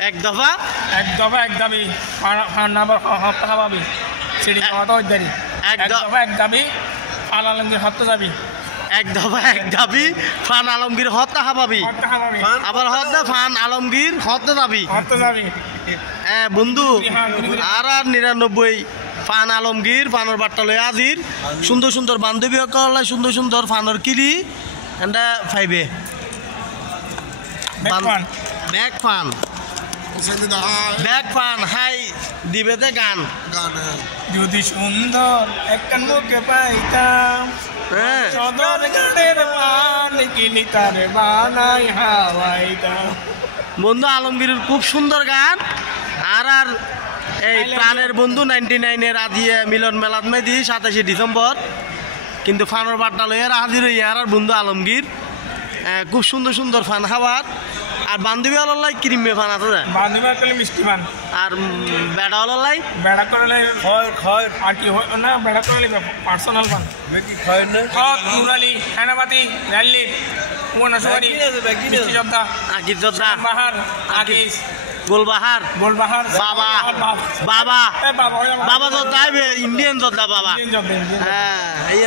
এক দফা এক দাবি হত্যা পাবি সিঁড়ি এক দাবি ফান আলমগীর হত্যা যাবি এক দফা এক দাবি ফান আলমগীর হত্যা হাবাবি আবার হত্যা ফান আলমগীর হত্যা যাবি হ্যাঁ বন্ধু আর 99 ফান আলমগীর ফানোর বার্তা লয়ে আজির সুন্দর সুন্দর বান্ধবী সকলে সুন্দর সুন্দর ফানোর কিরি এন্ডা ফাইবে ব্যাক ফান ব্যাক ফান হাই দিবেতে গান যদি সুন্দর একটা মুখে পাইতাম সদর গানের মান কিনি তারে বানাই হাওয়াইতাম বন্ধু আলমগীরের খুব সুন্দর গান আর এই প্রাণের বন্ধু 99 আজিয়ে মিলন মেলাত মেদি 27 ডিসেম্বর কিন্তু ফানোর বার্তা লয়ে হাজির হইয়া আর বন্ধু আলমগীর খুব সুন্দর সুন্দর ফান খাবার আর বান্ধবী আল্লাহ ক্রিমে ফান আছে বান্ধবী করলে মিষ্টি ফান আর বেড়া আল্লাহ বেড়া করলে খয় আর কি হয় না বেড়া করলে পার্সোনাল ফান কি খয় না নুরালি খানাবাতি র্যালি ওনাসরি মিষ্টি যোদ্ধা আকিব যোদ্ধা বাহার আকিস গোলবাহার বাবা বাবা বাবা বাবা যোদ্ধা ইন্ডিয়ান যোদ্ধা বাবা হ্যাঁ এই